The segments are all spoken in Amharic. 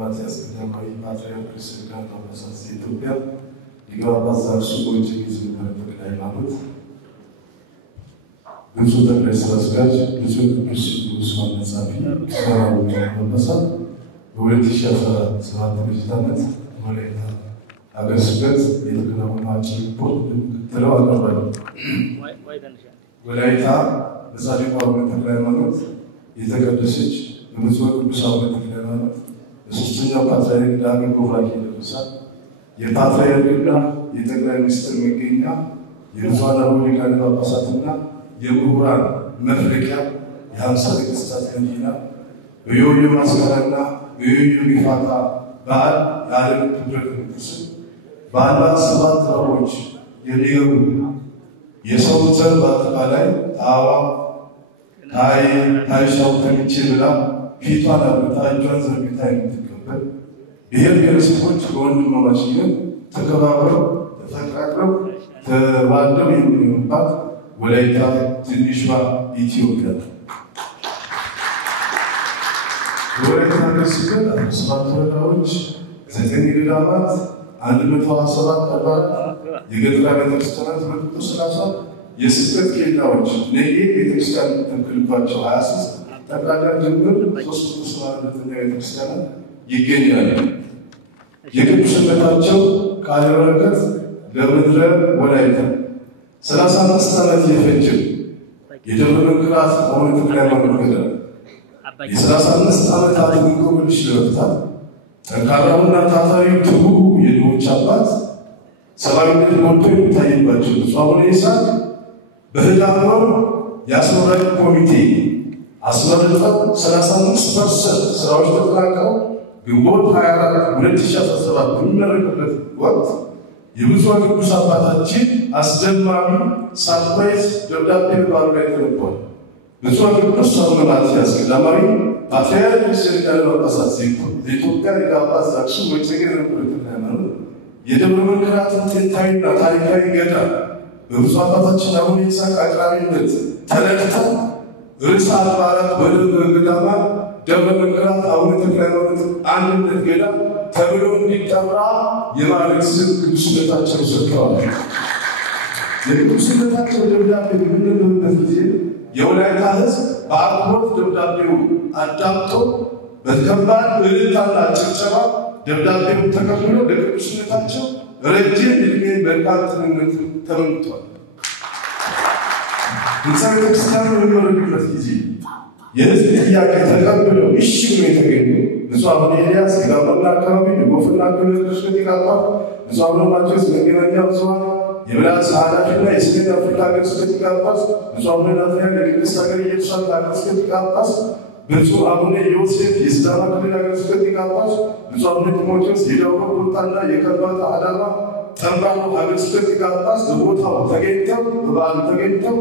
ማቲያስ ገዳማዊ ፓትርያርክ ስልጣን ተመሳሳይ ኢትዮጵያ ይገባባዛ ሱቆች ይዝምር ተክላይ ማለት ብዙ ተክላይ ስራስጋጅ ብዙ ቅዱስ ኡስማን ነጻፊ ሰራው ተመሳሳይ በ2017 በጀት ወላይታ አገስበት የተከናወነው ሪፖርት ተለው አቀርባለሁ ወላይታ በዛሬው አሁን ተክላይ ማለት የተቀደሰች በብዙ ቅዱስ አቡነ ተክለ ሃይማኖት በሶስተኛው ፓትርያርክ ዳግም ጉባኤ ደረሳል የፓትርያርክና የጠቅላይ ሚኒስትር መገኛ የብዙኃን ሊቃነ ጳጳሳትና የምሁራን መፍለቂያ የ50 ነገሥታት መዲና በዮዮ ማስቀረና በዮዮ ቢፋታ በዓል የዓለም ትኩረት ቅዱስ በዓላት ሰባት ረቦች የሚገቡ የሰው ዘር በአጠቃላይ ታዋ ታይሻው ተምችላ ፊቷን አብታ እጇን ዘርግታ የምትቀበል ብሔር ብሔረሰቦች በወንድማማችነት ተከባብረው ተፈቃቅረው ተባብረው የሚኖሩባት ወላይታ ትንሿ ኢትዮጵያ ወላይታ ገስገድ 17 ወረዳዎች 9 ገዳማት 127 አድባራት የገጠር ቤተክርስቲያናት 230 የስብከት ኬላዎች ነጌ ቤተክርስቲያን ተክልባቸው 23 ጠቅላላ ድምር 372 ቤተክርስቲያናት ይገኛሉ የቅዱስነታቸው ቃለ በረከት ለምድረ ወላይታ 35 ዓመት የፈጀው የደብረ መንክራት አቡነ ተክለ ሃይማኖት ገዳም የ35 ዓመታት እንቆቅልሽ ለመፍታት ጠንካራውና ታታሪው ትጉህ የድሆች አባት ሰብአዊነት ጎልቶ የሚታይባቸው አቡነ ይስሐቅ በህዳር ወር የአስመራጭ ኮሚቴ አስመርጠው 35% ስራዎች ተጠናቀው ግንቦት 24 2017 በሚመረቅበት ወቅት የብፁዕ ቅዱስ አባታችን አስደማሚ ሰርፕራይዝ ደብዳቤ ባሉ ላይ ተልኳል። ብፁዕ ቅዱስ አቡነ ማትያስ ገዳማዊ ፓትርያርክ ሊቃነ ጳጳሳት የኢትዮጵያ ሊቀ ጳጳስ ዘአክሱም ወዕጨጌ ዘመንበረ ሃይማኖት የደብረ መንክራትን ጥንታዊና ታሪካዊ ገዳም በብፁዕ አባታችን አቡነ ይስሐቅ አቅራቢነት ተለክተው ርዕሰ አድባራት ወደብረ ገዳማት ደብረ መንክራት አቡነ ተክለ ሃይማኖት አንድነት ገዳም ተብሎ እንዲጠራ የማዕረግ ስም ቅዱስነታቸው ሰጥተዋል። የቅዱስነታቸው ደብዳቤ በሚነበብበት ጊዜ የወላይታ ሕዝብ በአክብሮት ደብዳቤው አዳምጦ በከባድ እልልታና ጭብጨባ ደብዳቤውን ተቀብሎ ለቅዱስነታቸው ረጅም ዕድሜ መልካም ጤንነት ተመኝቷል። ሕንፃ ቤተክርስቲያኑ በሚመረቅበት ጊዜ የሕዝብ ጥያቄ ተቀብለው እሺ ብሎ የተገኙ ብፁዕ አቡነ ኤልያስ የጋሞና አካባቢ የጎፍና ክልል ሊቀ ጳጳስ፣ ብፁዕ አቡነ ማቴዎስ መገናኛ ብዙኃን የምልዓተ ኃላፊና የሰሜን አፍሪካ ሀገረ ስብከት ሊቀ ጳጳስ፣ ብፁዕ አቡነ ናትናኤል የቅድስት ሀገር ኢየሩሳሌም ሀገረ ስብከት ሊቀ ጳጳስ፣ ብፁዕ አቡነ ዮሴፍ የሲዳማ ክልል ሀገረ ስብከት ሊቀ ጳጳስ፣ ብፁዕ አቡነ ጢሞቴዎስ የደብረ ቡልታና የከባታ አዳማ ጠንባሮ ሀገረ ስብከት ሊቀ ጳጳስ በቦታው ተገኝተው በበዓሉ ተገኝተው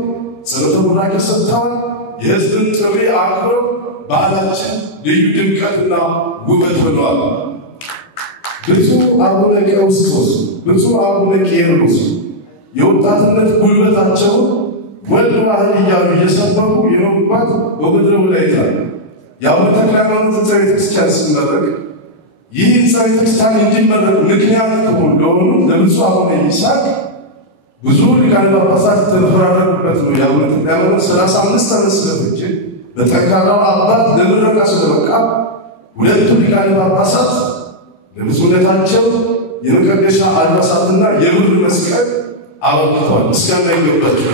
ጸሎተ ቡራኬ ሰጥተዋል። የሕዝብን ጥሪ አክብረው በዓላችን ልዩ ድምቀትና ውበት ሆነዋል። ብፁዕ አቡነ ቀውስጦስ፣ ብፁዕ አቡነ ቄርሎስ የወጣትነት ጉልበታቸው ወልድ ዋህድ እያሉ እየሰበኩ የኖሩባት በምድረ ወላይታ የአቡነ ተክለ ሃይማኖት ሕንፃ ቤተክርስቲያን ሲመረቅ ይህ ሕንፃ ቤተክርስቲያን እንዲመረቅ ምክንያት ከሆኑ ለሆኑ ለብፁዕ አቡነ ይስሐቅ ብዙ ሊቃነ ጳጳሳት ተፈራረቁበት ነው። የአቡነ ተክለ ሃይማኖት 35 ዓመት ስለፈጀ በጠንካራው አባት ለምረቃ ስለበቃ ሁለቱ ሊቃነ ጳጳሳት ለብፁዕነታቸው የመቀደሻ አልባሳትና የብር መስቀል አበርክተዋል። ምስጋና ይገባቸው።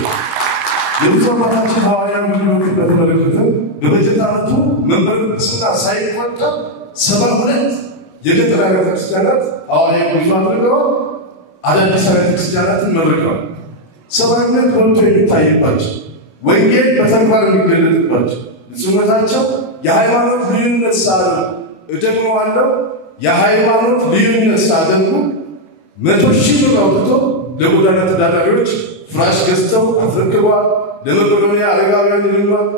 የብፁዕ አባታችን ሐዋርያዊ አገልግሎት በተመለከተ በበጀት ዓመቱ መንበረ ጵጵስና ሳይቆጠር 72 የገጠር አብያተ ክርስቲያናት ሐዋርያዊ ጉዞ አድርገዋል። አዳዲስ አብያተ ክርስቲያናትን መርቀዋል። ሰብአዊነት ጎልቶ የሚታይባቸው ወንጌል በተግባር የሚገለጥባቸው ብፁዕነታቸው የሃይማኖት ልዩነት ሳያደርጉ እደግመዋለሁ፣ የሃይማኖት ልዩነት ሳያደርጉ 100,000 ብር አውጥተው ለጎዳና ተዳዳሪዎች ፍራሽ ገዝተው አስረክበዋል። ለመቄዶንያ አረጋውያን ልማት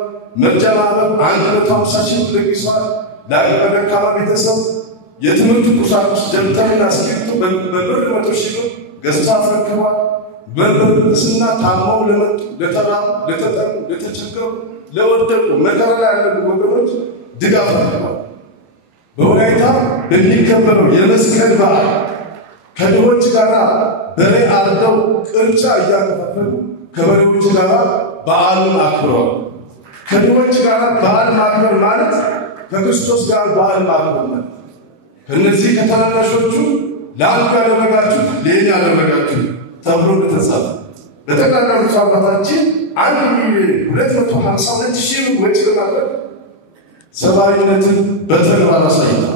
መርጃ ማህበር 150,000 ብር ለግሰዋል። ለአቅመ ደካማ ቤተሰብ የትምህርት ቁሳቁስ ደብተርና እስክሪብቶ በብር 100,000 ብር ገዝተው አስረክበዋል። በጵጵስና ታመው ለመጡ ለተራቡ ለተጠሙ ለተቸገሩ ለወደቁ መከራ ላይ ያሉ ወገኖች ድጋፍ አድርገዋል። በወላይታ በሚከበረው የመስቀል በዓል ከድሆች ጋር በሬ አርደው ቅርጫ እያከፋፈሉ ከበሬዎች ጋር በዓሉን አክብረዋል። ከድሆች ጋር በዓል ማክበር ማለት ከክርስቶስ ጋር በዓል ማክበር ማለት ከነዚህ ከታናናሾቹ ለአንዱ ያደረጋችሁ ለእኔ ያደረጋችሁ ተብሎ ተጻፈ። በጠቅላላው አባታችን 1,252,000 ወጪ በማድረግ ሰብአዊነትን በተግባር አሳይቷል።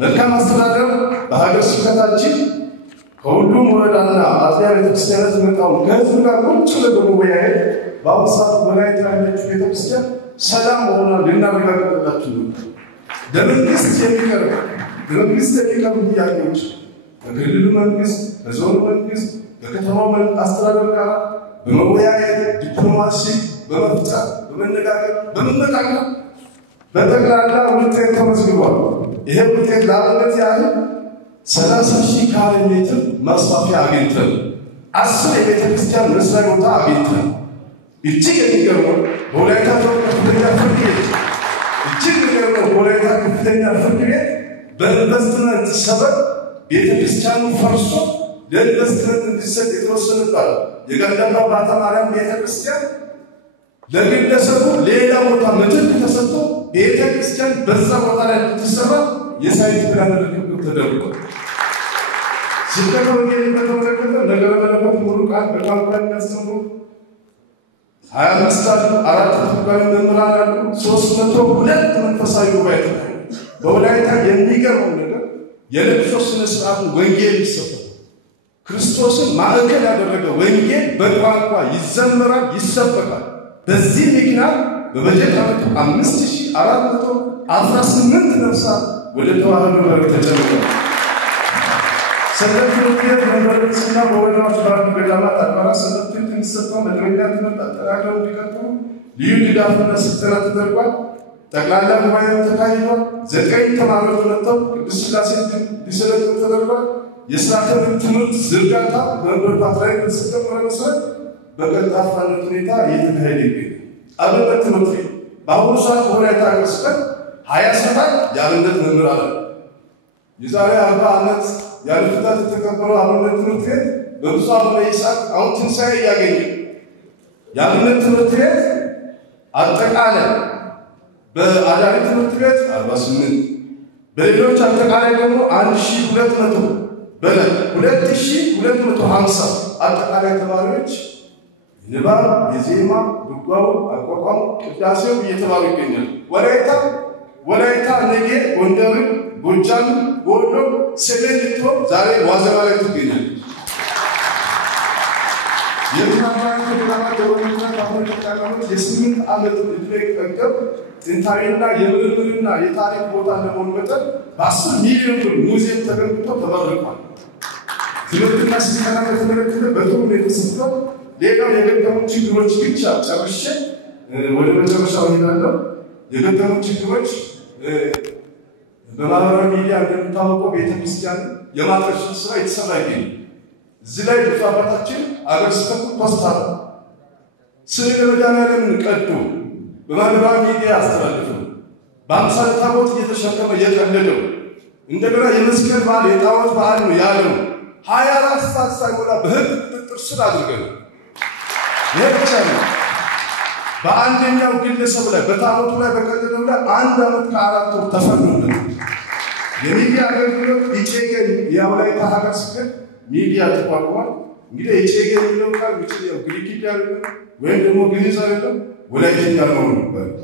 መልካም አስተዳደር በሀገረ ስብከታችን ከሁሉም ወረዳና አጥቢያ ቤተክርስቲያናት መጣው ከህዝብ ጋር ቁጭ ብሎ በመወያየት በአሁኑ ሰዓት ወላይታ ያለችው ቤተክርስቲያን ሰላም መሆኗን ልናረጋግጥላችሁ ነው። ለመንግስት የሚቀርቡ ጥያቄዎች ከክልሉ መንግስት፣ ከዞኑ መንግስት፣ ከከተማው አስተዳደር ጋር በመወያየት ዲፕሎማሲ በመፍጠር በመነጋገር በመመካከር በጠቅላላ ውጤት ተመዝግቧል። ይሄ ውጤት ለአብነት ያህል 30,000 ካሬ ሜትር ማስፋፊያ አግኝተን 10 የቤተክርስቲያን መስሪያ ቦታ አግኝተን እጅግ የሚገርመው በወላይታ ከፍተኛ ፍርድ ቤት በኢንቨስትመንት ሰበብ ቤተክርስቲያኑ ፈርሶ ለኢንቨስትመንት እንዲሰጥ የተወሰነባት የጋንዳባ ባታ ማርያም ቤተክርስቲያን ለግለሰቡ ሌላ ቦታ ምትክ ተሰጥቶ ቤተክርስቲያን በዛ ቦታ ላይ ተሰራ የሳይት ፕላን ርክክብ ተደርጓል። ስብከተ ወንጌልን በተመለከተ ነገረ መለኮት ሙሉ ቃል በቋንቋ የሚያስተምሩ 25 4 ተፈቃሪ መምህራን አሉ። 302 መንፈሳዊ ጉባኤ በወላይታ የሚገርመው ነገር የልቅሶ ስነ ስርዓት ወንጌል ይሰበካል። ክርስቶስን ማዕከል ያደረገ ወንጌል በቋንቋ ይዘመራል፣ ይሰበካል። በዚህ ምክንያት በበጀት ዓመቱ 5,418 ነፍሳት ወደ ተዋህዶ ጋር ተጀምረዋል። ሰንበት ትምህርት ቤት መንበረስና በወረዳዎች ባሉ ገዳማት አድባራት ሰንበት ትምህርት የሚሰጠው መደበኛ ትምህርት አጠናክረው እንዲቀጥሉ ልዩ ድጋፍና ስልጠና ተደርጓል። ጠቅላላ ጉባኤ ተካሂዷል። 9 ተማሪዎች መጥተው ቅዱስ ሥላሴ እንዲሰለጥኑ ተደርጓል። የሥርዓተ ትምህርት ዝርጋታ በመንበረ ፓትርያርክ በተሰጠው መሰረት በቀልጣፋነት ሁኔታ እየተካሄደ ይገኛል። አብነት ትምህርት ቤት በአሁኑ ሰዓት በወላይታ ሀገረ ስብከት 27 የአብነት መምህራን አሉ። የዛሬ 40 ዓመት ያለ ፍታት የተከበረው አብነት ትምህርት ቤት በብዙ አቡነ ይስሐቅ አሁን ትንሣኤ እያገኘ የአብነት ትምህርት ቤት አጠቃላይ በአዳሪ ትምህርት ቤት 48 በሌሎች አጠቃላይ ደግሞ 1,200 በላይ 2,250 አጠቃላይ ተማሪዎች ንባብ፣ የዜማ፣ ድጓው፣ አቋቋም፣ ቅዳሴው እየተማሩ ይገኛሉ። ወላይታ ነገ ጎንደር፣ ጎጃም፣ ወሎ፣ ሰሜን ልትሆን ዛሬ ዋዜማ ላይ ትገኛለች። የምናባን ከተማማ ደወልና ካሁን ተቃራኒ የ8 ዓመት ዕድሜ ጠገብ ጥንታዊና የምርምርና የታሪክ ቦታ ለመሆን መጠን በ10 ሚሊዮን ብር ሙዚየም ተገንብቶ ተመርቋል። ትምህርትና ስልጠና በተመለከተ በጥሩ ሁኔታ ተሰጥቷል። ሌላው የገጠሙ ችግሮች ብቻ ጨርሼ ወደ መጨረሻው ሄዳለሁ። የገጠሙ ችግሮች በማህበራዊ ሚዲያ እንደምታወቀው ቤተክርስቲያን የማጥፋት ስራ የተሰራ ይገኛል። እዚህ ላይ ብዙ አባታችን አገር ስብከቱ ፖስታል ስለ መድኃኔዓለም ቀዶ በማህበራዊ ሚዲያ አስተላልፈው በአምሳለ ታቦት እየተሸከመ እየቀለደው እንደገና የመስቀል በዓል የጣዖት በዓል ነው ያለው 24 ሰዓት ሳይሞላ በህግ ቁጥጥር ስር አድርገን የብቻው በአንደኛው ግለሰብ ላይ በታቦቱ ላይ በቀለደው ላይ 1 ዓመት ከ4 ወር ተፈርዶለት የሚዲያ አገልግሎት ኢቼጌ የወላይታ ሀገረ ስብከት ሚዲያ ተቋቋመ። እንግዲህ ኢቼጌ የሚለው ቃል ነው ግሪክ ይላል ወይም ደግሞ ግዕዝ አይደለም ወላይተኛ ነው ማለት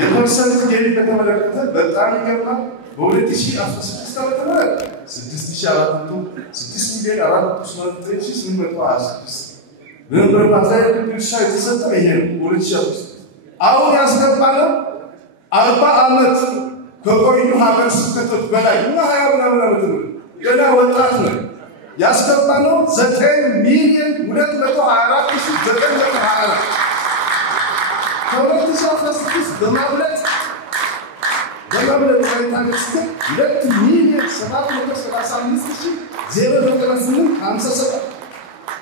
የፐርሰንት ገቢ በተመለከተ በጣም ይገርማል። በ2016 ዓመተ ምህረት 6,406,489,826 በመንበረ ፓትርያርክ ድርሻ የተሰጠው ይሄ ነው። 2015 አሁን ያስገባነው 40 ዓመት ከቆዩ ሀገረ ስብከቶች በላይ እና 20 ዓመት ነው። ገና ወጣት ነው። ያስገባነው 9,224,924 ከ2016 በማብለጥ ሳይታገስተ 2,735,098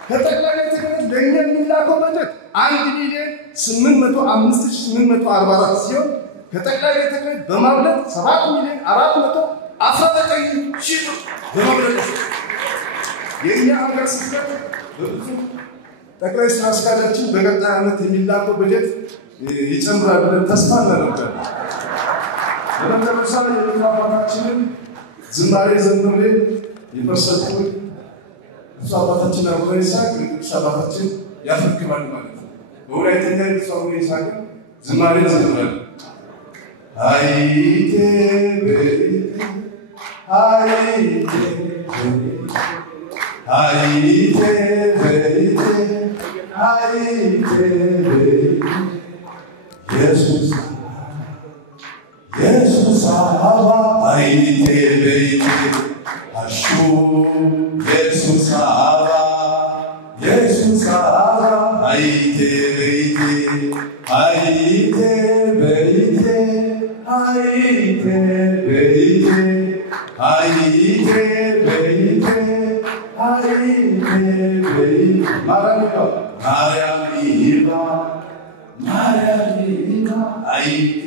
ከጠቅላላ ተገኘ ለኛ የሚላከው በጀት 1,805,844 ሲሆን ከጠቅላይ ቤተ ክህነት በማብለጥ 7,419,000 በማብለጥ የኛ ሀገር ስብከት በብዙ ጠቅላይ ስራ አስኪያጃችን በቀጣይ ዓመት የሚላከው በጀት ይጨምራል ብለን ተስፋ እናደርጋለን። በመጨረሻ የአባታችንን ዝማሬ ዘምሬ የፈሰጡ አባታችን አቡነ ይስሐቅ ቅዱስ አባታችን ያፈክማል ማለት ነው። በወላይተኛ አቡነ ይስሐቅ ዝማሬ ዘምራል። አይቴ በይቴ አይቴ አይቴ በይቴ አይቴ በይቴ ኢየሱስ ኢየሱስ አባ አይቴ በይቴ አሹ ኢየሱስ አባ ኢየሱስ አባ አይቴ በይቴ አይቴ በይቴ አይቴ በይቴ አይቴ በይቴ አይቴ በይቴ ማርያም ይባ አይቴ